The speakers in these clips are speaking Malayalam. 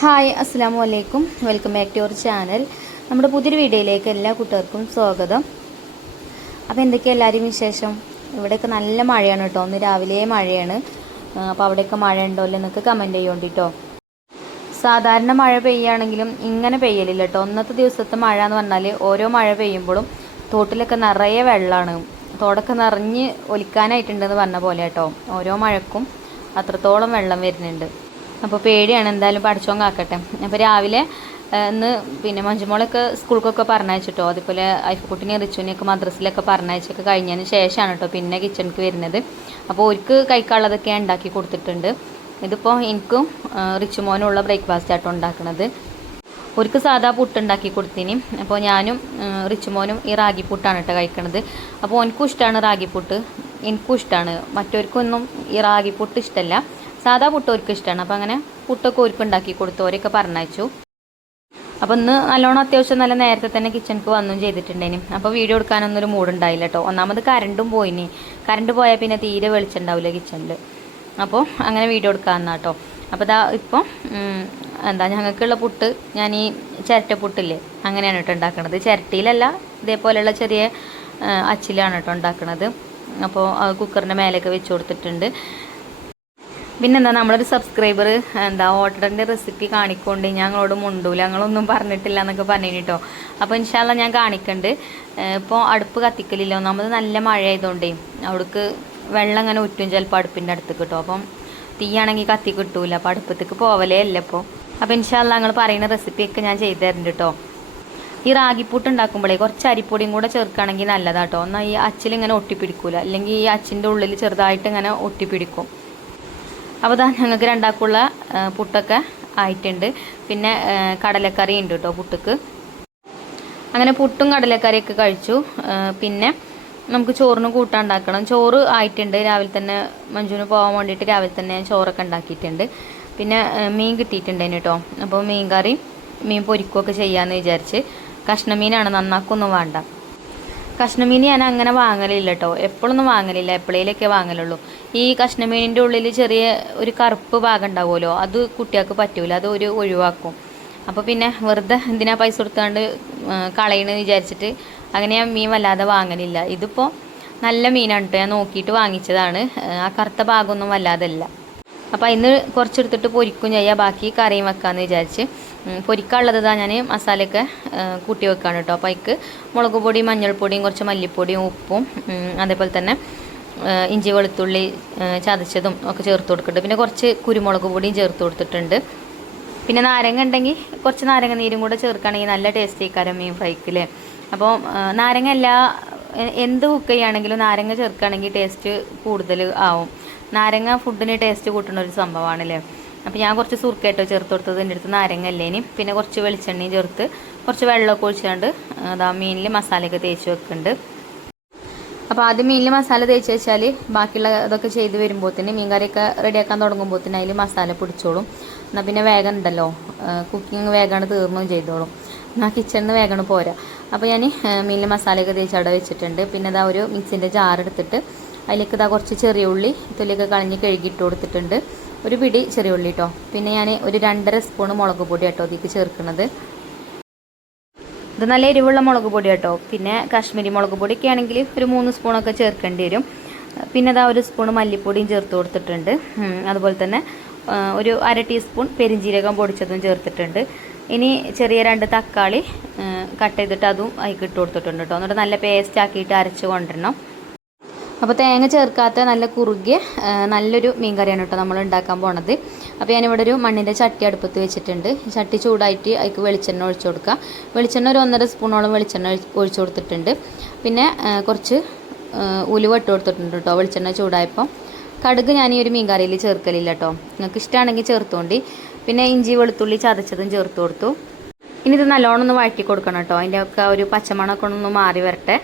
ഹായ് അസ്സാം വലൈക്കും welcome back to your channel. നമ്മുടെ പുതിയൊരു വീഡിയോയിലേക്ക് എല്ലാ കൂട്ടുകാർക്കും സ്വാഗതം. അപ്പോൾ എന്തൊക്കെയാണ് എല്ലാവരും വിശേഷം? ഇവിടെയൊക്കെ നല്ല മഴയാണ് കേട്ടോ. ഒന്ന് രാവിലെ മഴയാണ്. അപ്പോൾ അവിടെയൊക്കെ മഴ ഉണ്ടോ എന്നൊക്കെ കമന്റ് ചെയ്യുകൊണ്ട് കേട്ടോ. സാധാരണ മഴ പെയ്യുകയാണെങ്കിലും ഇങ്ങനെ പെയ്യലില്ല കേട്ടോ. ഒന്നത്തെ ദിവസത്തെ മഴ എന്ന് പറഞ്ഞാൽ ഓരോ മഴ പെയ്യുമ്പോഴും തോട്ടിലൊക്കെ നിറയെ വെള്ളമാണ്. തോടൊക്കെ നിറഞ്ഞ് ഒലിക്കാനായിട്ടുണ്ടെന്ന് പറഞ്ഞ പോലെ കേട്ടോ. ഓരോ മഴക്കും അത്രത്തോളം വെള്ളം വരുന്നുണ്ട്. അപ്പോൾ പേടിയാണ് എന്തായാലും പഠിച്ചോൻ കാക്കട്ടെ. അപ്പോൾ രാവിലെ ഇന്ന് പിന്നെ മഞ്ജുമോളൊക്കെ സ്കൂൾക്കൊക്കെ പറഞ്ഞയച്ചിട്ടോ? അതുപോലെ ഐഫക്കുട്ടിനെ റിച്ചുവിനെയൊക്കെ മദ്രസിലൊക്കെ പറഞ്ഞയച്ചൊക്കെ കഴിഞ്ഞതിന് ശേഷമാണ് കേട്ടോ പിന്നെ കിച്ചണിക്ക് വരുന്നത്. അപ്പോൾ ഒരുക്ക് കഴിക്കാനുള്ളതൊക്കെ ഉണ്ടാക്കി കൊടുത്തിട്ടുണ്ട്. ഇതിപ്പോൾ എനിക്കും റിച്ചുമോനുള്ള ബ്രേക്ക്ഫാസ്റ്റ് ആട്ടോ ഉണ്ടാക്കുന്നത് ഒരുക്ക് സാധാ പുട്ടുണ്ടാക്കി കൊടുത്തിന്. അപ്പോൾ ഞാനും റിച്ചുമോനും ഈ റാഗി പുട്ടാണ് കേട്ടോ കഴിക്കണത്. അപ്പോൾ എനിക്കും ഇഷ്ടമാണ് റാഗി പുട്ട് എനിക്കും ഇഷ്ടമാണ് മറ്റവർക്കൊന്നും ഈ റാഗി പുട്ട് ഇഷ്ടമല്ല സാധാ പുട്ട് അവർക്ക് ഇഷ്ടമാണ് അപ്പോൾ അങ്ങനെ പുട്ടൊക്കെ ഒരുക്ക് ഉണ്ടാക്കി കൊടുത്തു. ഓരൊക്കെ പറഞ്ഞയച്ചു. അപ്പോൾ ഇന്ന് നല്ലോണം അത്യാവശ്യം നല്ല നേരത്തെ തന്നെ കിച്ചണിക്ക് വന്നും ചെയ്തിട്ടുണ്ടേനി. അപ്പോൾ വീഡിയോ എടുക്കാനൊന്നും ഒരു മൂടുണ്ടായില്ല കേട്ടോ ഒന്നാമത് കറണ്ടും പോയിനി. കറണ്ട് പോയാൽ പിന്നെ തീരെ വെളിച്ചുണ്ടാവില്ല കിച്ചണിൽ അപ്പോൾ അങ്ങനെ വീഡിയോ എടുക്കാമെന്നാ കേട്ടോ അപ്പോൾ ഇതാ ഇപ്പം എന്താ ഞങ്ങൾക്കുള്ള പുട്ട് ഞാൻ ഈ ചിരട്ട പുട്ടില്ലേ അങ്ങനെയാണ് കേട്ടോ ഉണ്ടാക്കുന്നത് ചിരട്ടിയിലല്ല ഇതേപോലെയുള്ള ചെറിയ അച്ചിലാണ് കേട്ടോ ഉണ്ടാക്കുന്നത് അപ്പോൾ കുക്കറിന്റെ മേലെയൊക്കെ വെച്ച് കൊടുത്തിട്ടുണ്ട്. പിന്നെന്താ നമ്മളൊരു സബ്സ്ക്രൈബർ എന്താ ഓർഡറിന്റെ റെസിപ്പി കാണിക്കൊണ്ട് ഞങ്ങളോട് മുണ്ടൂല. ഞങ്ങളൊന്നും പറഞ്ഞിട്ടില്ല എന്നൊക്കെ പറഞ്ഞു കേട്ടോ അപ്പോൾ ഇൻഷാല്ല ഞാൻ കാണിക്കണ്ട്. ഇപ്പോൾ അടുപ്പ് കത്തിക്കലില്ല. നമ്മൾ നല്ല മഴ ആയതുകൊണ്ടേ അവിടേക്ക് വെള്ളം അങ്ങനെ ഉറ്റും ചിലപ്പോൾ അടുപ്പിന്റെ അടുത്ത് കിട്ടും അപ്പം തീയാണെങ്കിൽ കത്തി കിട്ടൂല. അപ്പോൾ അടുപ്പത്തേക്ക് പോവലേ അല്ല ഇപ്പോൾ അപ്പോൾ ഇൻഷാല്ല ഞങ്ങൾ പറയുന്ന റെസിപ്പിയൊക്കെ ഞാൻ ചെയ്തു തരുന്നുണ്ട് കേട്ടോ ഈ റാഗിപ്പൂട്ട് ഉണ്ടാക്കുമ്പോഴേ കുറച്ച് അരിപ്പൊടിയും കൂടെ ചേർക്കുകയാണെങ്കിൽ നല്ലതാട്ടോ എന്നാൽ ഈ അച്ചിലിങ്ങനെ ഒട്ടിപ്പിടിക്കൂല. അല്ലെങ്കിൽ ഈ അച്ചിന്റെ ഉള്ളിൽ ചെറുതായിട്ട് ഇങ്ങനെ ഒട്ടിപ്പിടിക്കും. അപ്പോൾ ദാ ഞങ്ങൾക്ക് രണ്ടാക്കുള്ള പുട്ടൊക്കെ ആയിട്ടുണ്ട്. പിന്നെ കടലക്കറി ഉണ്ട് കേട്ടോ പുട്ടുക്ക്. അങ്ങനെ പുട്ടും കടലക്കറിയൊക്കെ കഴിച്ചു. പിന്നെ നമുക്ക് ചോറിന് കൂട്ടാൻ ഉണ്ടാക്കണം. ചോറ് ആയിട്ടുണ്ട്. രാവിലെ തന്നെ മഞ്ജുവിന് പോകാൻ വേണ്ടിയിട്ട് രാവിലെ തന്നെ ഞാൻ ചോറൊക്കെ ഉണ്ടാക്കിയിട്ടുണ്ട്. പിന്നെ മീൻ കിട്ടിയിട്ടുണ്ടേന് കേട്ടോ അപ്പോൾ മീൻ കറി മീൻ പൊരിക്കുകയൊക്കെ ചെയ്യാമെന്ന് വിചാരിച്ച്. കഷ്ണമീനാണ് നന്നാക്കൊന്നും വേണ്ട. കഷ്ണമീൻ ഞാൻ അങ്ങനെ വാങ്ങലില്ല കേട്ടോ എപ്പോഴൊന്നും വാങ്ങലില്ല. എപ്പോഴേലൊക്കെ വാങ്ങലുള്ളൂ. ഈ കഷ്ണമീനിന്റെ ഉള്ളിൽ ചെറിയ ഒരു കറുപ്പ് ഭാഗം ഉണ്ടാവുമല്ലോ അത് കുട്ടികൾക്ക് പറ്റൂല അത് ഒരു ഒഴിവാക്കും. അപ്പോൾ പിന്നെ വെറുതെ എന്തിനാ പൈസ കൊടുത്താണ്ട് കളയണമെന്ന് വിചാരിച്ചിട്ട് അങ്ങനെ ഞാൻ മീൻ വല്ലാതെ വാങ്ങലില്ല. ഇതിപ്പോൾ നല്ല മീനാണ് കേട്ടോ ഞാൻ നോക്കിയിട്ട് വാങ്ങിച്ചതാണ്. ആ കറുത്ത ഭാഗമൊന്നും വല്ലാതല്ല. അപ്പോൾ ഇന്ന് കുറച്ചെടുത്തിട്ട് പൊരിക്കും ചെയ്യാം. ബാക്കി കറിയും വെക്കാമെന്ന് വിചാരിച്ച്. പൊരിക്കാനുള്ളത് ഇതാ ഞാൻ മസാലയൊക്കെ കൂട്ടി വെക്കാണ് കേട്ടോ. അപ്പോൾ അതിക്ക് മുളക് പൊടിയും മഞ്ഞൾപ്പൊടിയും കുറച്ച് മല്ലിപ്പൊടിയും ഉപ്പും അതേപോലെ തന്നെ ഇഞ്ചി വെളുത്തുള്ളി ചതച്ചതും ഒക്കെ ചേർത്ത് കൊടുക്കുന്നുണ്ട്. പിന്നെ കുറച്ച് കുരുമുളക് പൊടിയും ചേർത്ത് കൊടുത്തിട്ടുണ്ട്. പിന്നെ നാരങ്ങ ഉണ്ടെങ്കിൽ കുറച്ച് നാരങ്ങ നീരും കൂടെ ചേർക്കുകയാണെങ്കിൽ നല്ല ടേസ്റ്റ് ആയിക്കാരം മീൻ ഫ്രൈക്കിൽ അപ്പോൾ നാരങ്ങ എല്ലാ എന്ത് കുക്ക് ചെയ്യുകയാണെങ്കിലും നാരങ്ങ ചേർക്കുകയാണെങ്കിൽ ടേസ്റ്റ് കൂടുതൽ ആവും. നാരങ്ങ ഫുഡിന് ടേസ്റ്റ് കൂട്ടുന്ന ഒരു സംഭവമാണല്ലേ? അപ്പോൾ ഞാൻ കുറച്ച് സുർക്കട്ടോ ചേർത്ത് കൊടുത്തത്. എന്റെ അടുത്ത് നാരങ്ങ അല്ലേനി പിന്നെ കുറച്ച് വെളിച്ചെണ്ണയും ചേർത്ത് കുറച്ച് വെള്ളമൊക്കെ ഒഴിച്ചുകൊണ്ട് അതാ മീനിൽ മസാലയൊക്കെ തേച്ച് വെക്കുന്നുണ്ട്. അപ്പോൾ ആദ്യം മീനിൽ മസാല തേച്ച് വെച്ചാൽ ബാക്കിയുള്ള ഇതൊക്കെ ചെയ്ത് വരുമ്പോഴത്തേന് മീൻ കറിയൊക്കെ റെഡിയാക്കാൻ തുടങ്ങുമ്പോഴത്തേന് അതിൽ മസാല പിടിച്ചോളും. എന്നാൽ പിന്നെ വേഗം ഉണ്ടല്ലോ. കുക്കിംഗ് വേഗമാണ് തീർന്നും ചെയ്തോളും. എന്നാൽ കിച്ചണിൽ നിന്ന് വേഗമാണ് പോരാ. അപ്പോൾ ഞാൻ മീനിൽ മസാലയൊക്കെ തേച്ച് അവിടെ വെച്ചിട്ടുണ്ട്. പിന്നെ അതാ ഒരു മിക്സിന്റെ ജാർ എടുത്തിട്ട് അതിലേക്ക് ഇതാ കുറച്ച് ചെറിയ ഉള്ളി തൊലിയൊക്കെ കളഞ്ഞ് കഴുകിയിട്ട് കൊടുത്തിട്ടുണ്ട്. ഒരു പിടി ചെറിയ ഉള്ളി കേട്ടോ പിന്നെ ഞാൻ ഒരു രണ്ടര സ്പൂൺ മുളക് പൊടി കേട്ടോ ഇതിലേക്ക് ചേർക്കുന്നത്. ഇത് നല്ല എരിവുള്ള മുളക് പൊടി കേട്ടോ പിന്നെ കാശ്മീരി മുളക് പൊടിയൊക്കെ ആണെങ്കിൽ ഒരു മൂന്ന് സ്പൂണൊക്കെ ചേർക്കേണ്ടി വരും. പിന്നെ അതാ ഒരു സ്പൂൺ മല്ലിപ്പൊടിയും ചേർത്ത് കൊടുത്തിട്ടുണ്ട്. അതുപോലെ തന്നെ ഒരു അര ടീസ്പൂൺ പെരിഞ്ജീരകം പൊടിച്ചതും ചേർത്തിട്ടുണ്ട്. ഇനി ചെറിയ രണ്ട് തക്കാളി കട്ട് ചെയ്തിട്ട് അതും അതിൽ ഇട്ട് കൊടുത്തിട്ടുണ്ട് കേട്ടോ എന്നിട്ട് നല്ല പേസ്റ്റ് ആക്കിയിട്ട് അരച്ച് കൊണ്ടുവരണം. അപ്പോൾ തേങ്ങ ചേർക്കാത്ത നല്ല കുറുകിയ നല്ലൊരു മീൻ കറിയാണ് കേട്ടോ നമ്മൾ ഉണ്ടാക്കാൻ പോണത്. അപ്പോൾ ഞാനിവിടെ ഒരു മണ്ണിന്റെ ചട്ടി അടുപ്പത്ത് വെച്ചിട്ടുണ്ട്. ചട്ടി ചൂടായിട്ട് അതിക്ക് വെളിച്ചെണ്ണ ഒഴിച്ചു കൊടുക്കുക വെളിച്ചെണ്ണ ഒരു ഒന്നര സ്പൂണോളം വെളിച്ചെണ്ണ ഒഴിച്ച് കൊടുത്തിട്ടുണ്ട്. പിന്നെ കുറച്ച് ഉലുവ ഇട്ട് കൊടുത്തിട്ടുണ്ട് കേട്ടോ വെളിച്ചെണ്ണ ചൂടായപ്പോൾ കടുക് ഞാൻ ഈ ഒരു മീൻ കറിയിൽ ചേർക്കലില്ല കേട്ടോ. നിങ്ങൾക്ക് ഇഷ്ടമാണെങ്കിൽ ചേർത്തോണ്ടി. പിന്നെ ഇഞ്ചി വെളുത്തുള്ളി ചതച്ചതും ചേർത്ത് കൊടുത്തു. ഇനി ഇത് നല്ലോണം ഒന്ന് വഴറ്റി കൊടുക്കണം കേട്ടോ. അതിന്റെ ഒക്കെ ഒരു പച്ചമണമൊക്കെ ഒന്ന് മാറി വരട്ടെ.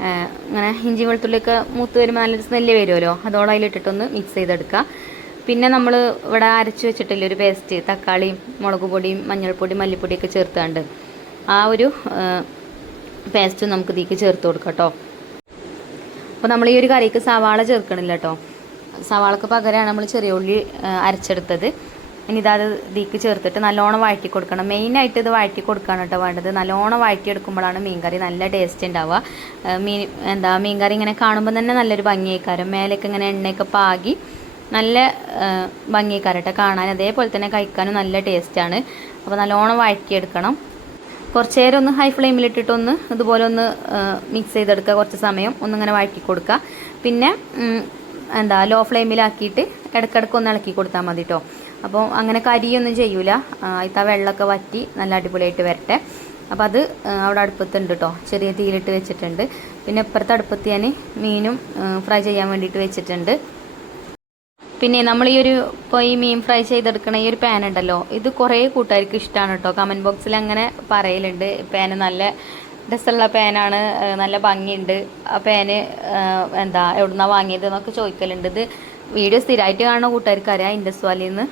അങ്ങനെ ഇഞ്ചി വെളുത്തുള്ളിയൊക്കെ മൂത്ത് വരുമ്പോൾ നല്ലൊരു സ്മെല്ല് വരുമല്ലോ. അതോടെ അതിലിട്ടിട്ടൊന്ന് മിക്സ് ചെയ്തെടുക്കുക പിന്നെ നമ്മൾ ഇവിടെ അരച്ച് വെച്ചിട്ടില്ല ഒരു പേസ്റ്റ് തക്കാളിയും മുളക് പൊടിയും മഞ്ഞൾപ്പൊടിയും മല്ലിപ്പൊടിയൊക്കെ ചേർത്താണ്ട് ആ ഒരു പേസ്റ്റ് നമുക്ക് ഇതിലേക്ക് ചേർത്ത് കൊടുക്കാം കേട്ടോ. അപ്പോൾ നമ്മൾ ഈ ഒരു കറിക്ക് സവാള ചേർക്കണില്ല കേട്ടോ. സവാളക്ക് പകരമാണ് നമ്മൾ ചെറിയ ഉള്ളി അരച്ചെടുത്തത്. ഇനി ഇതത് ഇതിക്ക് ചേർത്തിട്ട് നല്ലോണം വഴറ്റി കൊടുക്കണം. മെയിനായിട്ട് ഇത് വഴറ്റി കൊടുക്കുകയാണ് കേട്ടോ വേണ്ടത്. നല്ലോണം വഴറ്റി എടുക്കുമ്പോഴാണ് മീൻകറി നല്ല ടേസ്റ്റ് ഉണ്ടാവുക മീൻ എന്താ മീൻകറി ഇങ്ങനെ കാണുമ്പോൾ തന്നെ നല്ലൊരു ഭംഗിയായിക്കാരം. മേലേക്ക് ഇങ്ങനെ എണ്ണയൊക്കെ പാകി നല്ല ഭംഗിയായിക്കാരട്ടെ കാണാൻ. അതേപോലെ തന്നെ കഴിക്കാനും നല്ല ടേസ്റ്റാണ് അപ്പോൾ നല്ലോണം വഴറ്റിയെടുക്കണം. കുറച്ച് നേരം ഒന്ന് ഹൈ ഫ്ലെയിമിലിട്ടിട്ടൊന്ന് ഇതുപോലെ ഒന്ന് മിക്സ് ചെയ്തെടുക്കുക കുറച്ച് സമയം. ഒന്നിങ്ങനെ വഴറ്റി കൊടുക്കുക. പിന്നെ എന്താ ലോ ഫ്ലെയിമിലാക്കിയിട്ട് ഇടയ്ക്കിടയ്ക്ക് ഒന്ന് ഇളക്കി കൊടുത്താൽ മതി കേട്ടോ. അപ്പോൾ അങ്ങനെ കരിയൊന്നും ചെയ്യൂല. ഇത്ത വെള്ളമൊക്കെ വറ്റി നല്ല അടിപൊളിയായിട്ട് വരട്ടെ. അപ്പോൾ അത് അവിടെ അടുപ്പത്തുണ്ട് കേട്ടോ ചെറിയ തീയിലിട്ട് വെച്ചിട്ടുണ്ട്. പിന്നെ ഇപ്പുറത്തെ അടുപ്പത്ത് ഞാൻ മീനും ഫ്രൈ ചെയ്യാൻ വേണ്ടിയിട്ട് വെച്ചിട്ടുണ്ട്. പിന്നെ നമ്മൾ ഈ ഒരു ഇപ്പോൾ ഈ മീൻ ഫ്രൈ ചെയ്തെടുക്കണ ഈ ഒരു പാൻ ഉണ്ടല്ലോ ഇത് കുറേ കൂട്ടുകാർക്ക് ഇഷ്ടമാണ് കേട്ടോ കമന്റ് ബോക്സിൽ അങ്ങനെ പറയലുണ്ട്. പാന് നല്ല രസമുള്ള പാനാണ് നല്ല ഭംഗിയുണ്ട്. ആ പാന് എന്താ എവിടുന്നാണ് വാങ്ങിയത് എന്നൊക്കെ ചോദിക്കലുണ്ട്. ഇത് വീഡിയോ സ്ഥിരമായിട്ട് കാണുന്ന കൂട്ടുകാർക്ക് അറിയാം ഇൻഡസ് വാലിയിൽ നിന്ന്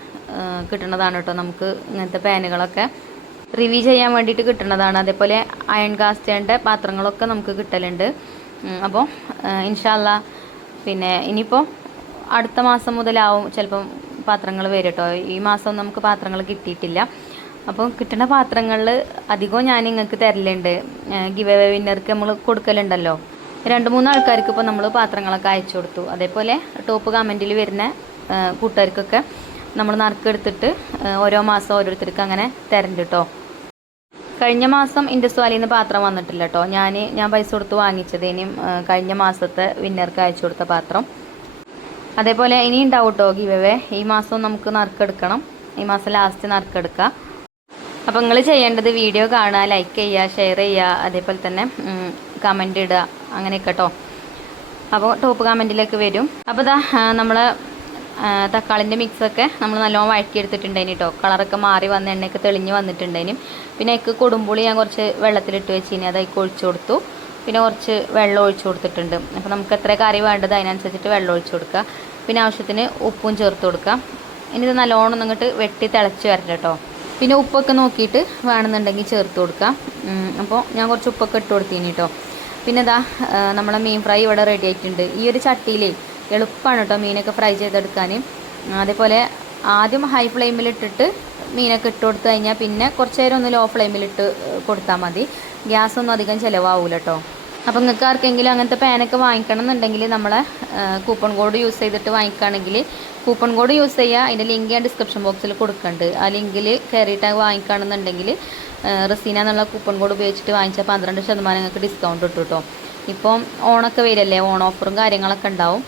കിട്ടുന്നതാണ് കേട്ടോ നമുക്ക് ഇങ്ങനത്തെ പാനുകളൊക്കെ. റിവ്യൂ ചെയ്യാൻ വേണ്ടിയിട്ട് കിട്ടുന്നതാണ് അതേപോലെ അയൺ കാസ്റ്റേന്റെ പാത്രങ്ങളൊക്കെ നമുക്ക് കിട്ടലുണ്ട്. അപ്പോൾ ഇൻഷാല്ല പിന്നെ ഇനിയിപ്പോൾ അടുത്ത മാസം മുതലാവും ചിലപ്പം പാത്രങ്ങൾ വരും കേട്ടോ. ഈ മാസം നമുക്ക് പാത്രങ്ങൾ കിട്ടിയിട്ടില്ല. അപ്പോൾ കിട്ടുന്ന പാത്രങ്ങളിൽ അധികവും ഞാൻ നിങ്ങൾക്ക് തരലുണ്ട്. ഗിവ് അവേ വിന്നർക്ക് നമ്മൾ കൊടുക്കലുണ്ടല്ലോ. രണ്ട് മൂന്ന് ആൾക്കാർക്ക് ഇപ്പോൾ നമ്മൾ പാത്രങ്ങളൊക്കെ അയച്ചു കൊടുത്തു. അതേപോലെ ടോപ്പ് കമന്റിൽ വരുന്ന കൂട്ടുകാർക്കൊക്കെ നമ്മൾ നറുക്കെടുത്തിട്ട് ഓരോ മാസം ഓരോരുത്തർക്ക് അങ്ങനെ തരണ്ട് കേട്ടോ കഴിഞ്ഞ മാസം ഇൻഡസ് വാലിയിൽ നിന്ന് പാത്രം വന്നിട്ടില്ല കേട്ടോ ഞാൻ ഞാൻ പൈസ കൊടുത്ത് വാങ്ങിച്ചത്. ഇനിയും കഴിഞ്ഞ മാസത്തെ വിന്നർക്ക് അയച്ചു കൊടുത്ത പാത്രം. അതേപോലെ ഇനി ഉണ്ടാവും കേട്ടോ ഗീവേ ഈ മാസം നമുക്ക് നറുക്കെടുക്കണം. ഈ മാസം ലാസ്റ്റ് നറുക്കെടുക്കുക അപ്പോൾ നിങ്ങൾ ചെയ്യേണ്ടത് വീഡിയോ കാണുക ലൈക്ക് ചെയ്യുക ഷെയർ ചെയ്യുക അതേപോലെ തന്നെ കമന്റ് ഇടുക അങ്ങനെയൊക്കെ കേട്ടോ അപ്പോൾ ടോപ്പ് കമന്റിലേക്ക് വരും. അപ്പോൾ നമ്മൾ തക്കാളിന്റെ മിക്സൊക്കെ നമ്മൾ നല്ലോണം വഴറ്റിയെടുത്തിട്ടുണ്ടായിന് കേട്ടോ കളറൊക്കെ മാറി വന്ന എണ്ണയൊക്കെ തെളിഞ്ഞ് വന്നിട്ടുണ്ടായിനും. പിന്നെ അതിക്ക് കൊടുമ്പുളി ഞാൻ കുറച്ച് വെള്ളത്തിലിട്ട് വെച്ചിനി. അത് അതിക്ക് ഒഴിച്ചു കൊടുത്തു. പിന്നെ കുറച്ച് വെള്ളം ഒഴിച്ചു കൊടുത്തിട്ടുണ്ട്. അപ്പോൾ നമുക്ക് എത്ര കറി വേണ്ടത് അതിനനുസരിച്ചിട്ട് വെള്ളം ഒഴിച്ചു കൊടുക്കുക പിന്നെ ആവശ്യത്തിന് ഉപ്പും ചേർത്ത് കൊടുക്കുക ഇനി ഇത് നല്ലോണം നിങ്ങോട്ട് വെട്ടി തിളച്ച് വരട്ടെ കേട്ടോ പിന്നെ ഉപ്പൊക്കെ നോക്കിയിട്ട് വേണമെന്നുണ്ടെങ്കിൽ ചേർത്ത് കൊടുക്കുക അപ്പോൾ ഞാൻ കുറച്ച് ഉപ്പൊക്കെ ഇട്ട് കൊടുത്തിന് കേട്ടോ പിന്നെ ഇതാ നമ്മളെ മീൻ ഫ്രൈ ഇവിടെ റെഡി ആയിട്ടുണ്ട്. ഈ ഒരു ചട്ടിയിൽ എളുപ്പമാണ് കേട്ടോ മീനൊക്കെ ഫ്രൈ ചെയ്തെടുക്കാൻ അതേപോലെ ആദ്യം ഹൈ ഫ്ലെയിമിലിട്ടിട്ട് മീനൊക്കെ ഇട്ട് കൊടുത്തു കഴിഞ്ഞാൽ പിന്നെ കുറച്ച് നേരം ഒന്ന് ലോ ഫ്ലെയിമിലിട്ട് കൊടുത്താൽ മതി. ഗ്യാസ് ഒന്നും അധികം ചിലവാകൂല കേട്ടോ അപ്പോൾ നിങ്ങൾക്ക് ആർക്കെങ്കിലും അങ്ങനത്തെ പാനൊക്കെ വാങ്ങിക്കണം എന്നുണ്ടെങ്കിൽ നമ്മളെ കൂപ്പൺ കോഡ് യൂസ് ചെയ്തിട്ട് വാങ്ങിക്കുകയാണെങ്കിൽ കൂപ്പൺ കോഡ് യൂസ് ചെയ്യുക അതിന്റെ ലിങ്ക് ഞാൻ ഡിസ്ക്രിപ്ഷൻ ബോക്സിൽ കൊടുക്കുന്നുണ്ട് ആ ലിങ്കിൽ കയറിയിട്ട് വാങ്ങിക്കുകയാണെന്നുണ്ടെങ്കിൽ റസീന എന്നുള്ള കൂപ്പൺ കോഡ് ഉപയോഗിച്ചിട്ട് വാങ്ങിച്ചാൽ പന്ത്രണ്ട് ശതമാനം നിങ്ങൾക്ക് ഡിസ്കൗണ്ട് കിട്ടും കേട്ടോ ഇപ്പം ഓണൊക്കെ വരല്ലേ? ഓൺ ഓഫറും കാര്യങ്ങളൊക്കെ ഉണ്ടാവും.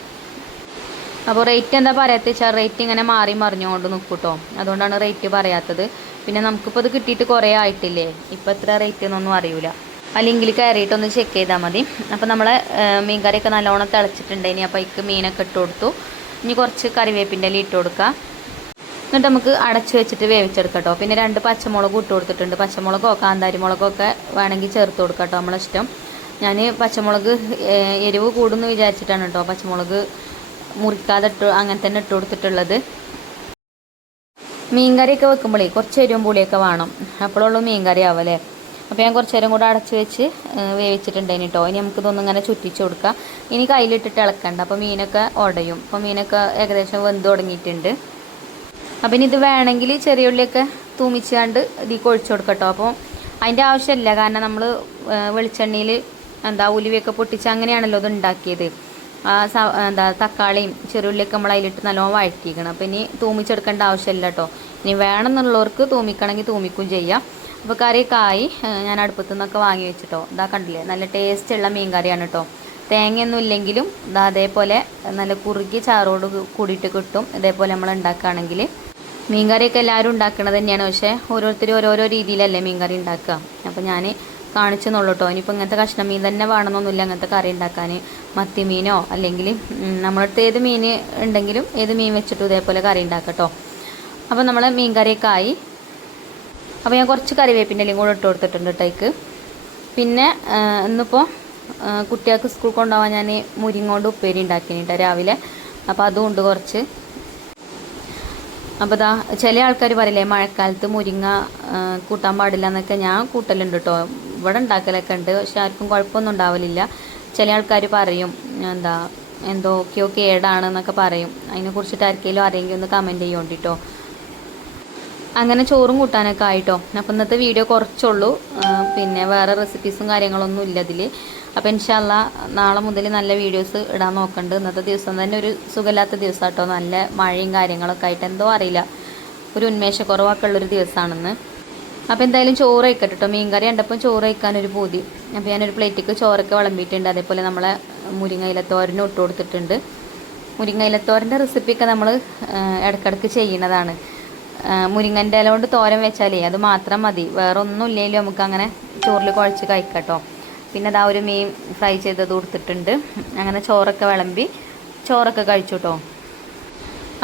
അപ്പോൾ റേറ്റ് എന്താ പറയാത്ത വെച്ചാൽ റേറ്റ് ഇങ്ങനെ മാറി മറിഞ്ഞുകൊണ്ട് നിൽക്കും കേട്ടോ അതുകൊണ്ടാണ് റേറ്റ് പറയാത്തത്. പിന്നെ നമുക്കിപ്പോൾ ഇത് കിട്ടിയിട്ട് കുറേ ആയിട്ടില്ലേ? ഇപ്പോൾ എത്ര റേറ്റ് എന്നൊന്നും അറിയില്ല ആ ലിങ്കിൽ കയറിയിട്ടൊന്ന് ചെക്ക് ചെയ്താൽ മതി. അപ്പോൾ നമ്മളെ മീൻ കറിയൊക്കെ നല്ലോണം തിളച്ചിട്ടുണ്ട്. ഇനി അപ്പോൾ അതിക്ക് മീനൊക്കെ ഇട്ട് കൊടുത്തു. ഇനി കുറച്ച് കറിവേപ്പിന്റെ ഇല ഇട്ട് കൊടുക്കുക എന്നിട്ട് നമുക്ക് അടച്ചു വെച്ചിട്ട് വേവിച്ചെടുക്കാം പിന്നെ രണ്ട് പച്ചമുളക് ഇട്ട് കൊടുത്തിട്ടുണ്ട്. പച്ചമുളകോ കാന്താരി മുളകോ ഒക്കെ വേണമെങ്കിൽ ചേർത്ത് കൊടുക്കാം കേട്ടോ നമ്മളിഷ്ടം ഞാൻ പച്ചമുളക് എരിവ് കൂടുമെന്ന് വിചാരിച്ചിട്ടാണ് കേട്ടോ പച്ചമുളക് മുറിക്കാതെ ഇട്ട് അങ്ങനെ തന്നെ ഇട്ട് കൊടുത്തിട്ടുള്ളത്. മീൻകറിയൊക്കെ വെക്കുമ്പോഴേ കുറച്ച് എരിവും പുളിയൊക്കെ വേണം. അപ്പോഴുള്ളൂ മീൻകറി ആവല്ലേ? അപ്പോൾ ഞാൻ കുറച്ച് നേരം കൂടെ അടച്ച് വെച്ച് വേവിച്ചിട്ടുണ്ടായിന് കേട്ടോ ഇനി നമുക്ക് ഇതൊന്നും ഇങ്ങനെ ചുറ്റിച്ച് കൊടുക്കാം. ഇനി കയ്യിലിട്ടിട്ട് ഇളക്കണ്ട. അപ്പോൾ മീനൊക്കെ ഉടയും. അപ്പോൾ മീനൊക്കെ ഏകദേശം വെന്ത് തുടങ്ങിയിട്ടുണ്ട്. അപ്പം ഇനി ഇത് വേണമെങ്കിൽ ചെറിയ ഉള്ളിയൊക്കെ തൂമിച്ചാണ്ട് ഇതിൽ ഒഴിച്ചു കൊടുക്കട്ടോ അപ്പോൾ അതിന്റെ ആവശ്യമില്ല. കാരണം നമ്മൾ വെളിച്ചെണ്ണയിൽ എന്താ ഉലുവയൊക്കെ പൊട്ടിച്ച് അങ്ങനെയാണല്ലോ ഇത് ഉണ്ടാക്കിയത്. എന്താ തക്കാളിയും ചെറുള്ളിയൊക്കെ നമ്മൾ അതിലിട്ട് നല്ലോണം വഴറ്റിക്കണം അപ്പോൾ ഇനി തൂമിച്ചെടുക്കേണ്ട ആവശ്യമില്ല കേട്ടോ ഇനി വേണമെന്നുള്ളവർക്ക് തൂമിക്കണമെങ്കിൽ തൂമിക്കും ചെയ്യാം. അപ്പോൾ കറി ആയി ഞാൻ അടുപ്പത്തു നിന്നൊക്കെ വാങ്ങി വെച്ചിട്ടോ. ഇതാ കണ്ടില്ലേ നല്ല ടേസ്റ്റുള്ള മീൻ കറിയാണ് കേട്ടോ തേങ്ങയൊന്നും ഇല്ലെങ്കിലും ഇതാ അതേപോലെ നല്ല കുറുകി ചാറോട് കൂടിയിട്ട് കിട്ടും. ഇതേപോലെ നമ്മൾ ഉണ്ടാക്കുകയാണെങ്കിൽ. മീൻകറിയൊക്കെ എല്ലാവരും ഉണ്ടാക്കുന്നത് തന്നെയാണ്. പക്ഷേ ഓരോരുത്തരും ഓരോരോ രീതിയിലല്ലേ മീൻകറി ഉണ്ടാക്കുക. അപ്പോൾ ഞാൻ കാണിച്ചു എന്നുള്ളൂ കേട്ടോ ഇനിയിപ്പോൾ ഇങ്ങനത്തെ കഷ്ണം മീൻ തന്നെ വേണമെന്നൊന്നുമില്ല അങ്ങനത്തെ കറി ഉണ്ടാക്കാൻ മത്തി മീനോ അല്ലെങ്കിൽ നമ്മളടുത്ത് ഏത് മീൻ ഉണ്ടെങ്കിലും ഏത് മീൻ വെച്ചിട്ടും ഇതേപോലെ കറി ഉണ്ടാക്കാം അപ്പോൾ നമ്മൾ മീൻ കറിയൊക്കെ ആയി. അപ്പോൾ ഞാൻ കുറച്ച് കറിവേപ്പിന്റെ കൂടെ ഇട്ട് കൊടുത്തിട്ടുണ്ട് കേട്ടേക്ക് പിന്നെ ഇന്നിപ്പോൾ കുട്ടികൾക്ക് സ്കൂൾ കൊണ്ടുപോകാൻ ഞാൻ മുരിങ്ങോണ്ട് ഉപ്പേരി ഉണ്ടാക്കിയിട്ടുണ്ട് രാവിലെ. അപ്പോൾ അതും ഉണ്ട് കുറച്ച്. അപ്പോൾ ദാ ചില ആൾക്കാർ പറയില്ലേ മഴക്കാലത്ത് മുരിങ്ങ കൂട്ടാൻ പാടില്ല എന്നൊക്കെ. ഞാൻ കൂട്ടലുണ്ട് കേട്ടോ ഇവിടെ ഉണ്ടാക്കലൊക്കെ ഉണ്ട്. പക്ഷെ ആർക്കും കുഴപ്പമൊന്നും ഉണ്ടാവലില്ല. ചില ആൾക്കാർ പറയും എന്താ എന്തൊക്കെയോ കേടാണെന്നൊക്കെ പറയും. അതിനെ കുറിച്ചിട്ട് ആർക്കെങ്കിലും ആരെങ്കിലും ഒന്ന് കമന്റ് ചെയ്യോണ്ടിട്ടോ അങ്ങനെ ചോറും കൂട്ടാനൊക്കെ ആയിട്ടോ. അപ്പം ഇന്നത്തെ വീഡിയോ കുറച്ചുള്ളൂ. പിന്നെ വേറെ റെസിപ്പീസും കാര്യങ്ങളൊന്നും ഇല്ല ഇതിൽ അപ്പോൾ ഇൻഷാല്ല നാളെ മുതൽ നല്ല വീഡിയോസ് ഇടാൻ നോക്കുന്നുണ്ട് ഇന്നത്തെ ദിവസം തന്നെ ഒരു സുഖമില്ലാത്ത ദിവസം കേട്ടോ നല്ല മഴയും കാര്യങ്ങളൊക്കെ ആയിട്ട്. എന്തോ അറിയില്ല. ഒരു ഉന്മേഷക്കുറവൊക്കെ ഉള്ളൊരു ദിവസമാണെന്ന് അപ്പോൾ എന്തായാലും ചോറ് കേട്ടോ മീൻകറി കണ്ടപ്പോൾ ചോറ് വയ്ക്കാനൊരു പൂതി. അപ്പോൾ ഞാനൊരു പ്ലേറ്റിക്ക് ചോറൊക്കെ വിളമ്പിയിട്ടുണ്ട്. അതേപോലെ നമ്മളെ മുരിങ്ങയിലത്തോരനും ഇട്ട് കൊടുത്തിട്ടുണ്ട്. മുരിങ്ങയിലത്തോരന്റെ റെസിപ്പിയൊക്കെ നമ്മൾ ഇടക്കിടക്ക് ചെയ്യുന്നതാണ്. മുരിങ്ങന്റെ ഇല കൊണ്ട് തോരൻ വെച്ചാലേ അത് മാത്രം മതി. വേറെ ഒന്നും ഇല്ലെങ്കിലും നമുക്ക് അങ്ങനെ ചോറിൽ കുഴച്ച് കഴിക്കാം കഴിക്കട്ടോ. പിന്നെ അതാ ഒരു മീൻ ഫ്രൈ ചെയ്തത് കൊടുത്തിട്ടുണ്ട്. അങ്ങനെ ചോറൊക്കെ വിളമ്പി ചോറൊക്കെ കഴിച്ചു കേട്ടോ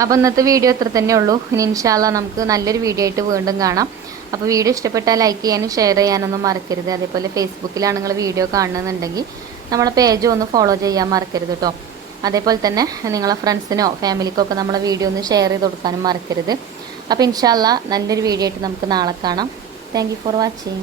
അപ്പോൾ ഇന്നത്തെ വീഡിയോ ഇത്ര തന്നെ ഉള്ളൂ ഇനി ഇൻഷാല്ല നമുക്ക് നല്ലൊരു വീഡിയോ ആയിട്ട് വീണ്ടും കാണാം. അപ്പോൾ വീഡിയോ ഇഷ്ടപ്പെട്ടാൽ ലൈക്ക് ചെയ്യാനും ഷെയർ ചെയ്യാനൊന്നും മറക്കരുത്. അതേപോലെ ഫേസ്ബുക്കിലാണ് നിങ്ങൾ വീഡിയോ കാണുന്നുണ്ടെങ്കിൽ നമ്മളെ പേജ് ഒന്ന് ഫോളോ ചെയ്യാൻ മറക്കരുത് കേട്ടോ അതേപോലെ തന്നെ നിങ്ങളെ ഫ്രണ്ട്സിനോ ഫാമിലിക്കോ ഒക്കെ നമ്മളെ വീഡിയോ ഒന്ന് ഷെയർ ചെയ്ത് കൊടുക്കാനും മറക്കരുത്. അപ്പോൾ ഇൻഷാല്ല നല്ലൊരു വീഡിയോ ആയിട്ട് നമുക്ക് നാളെ കാണാം. Thank for watching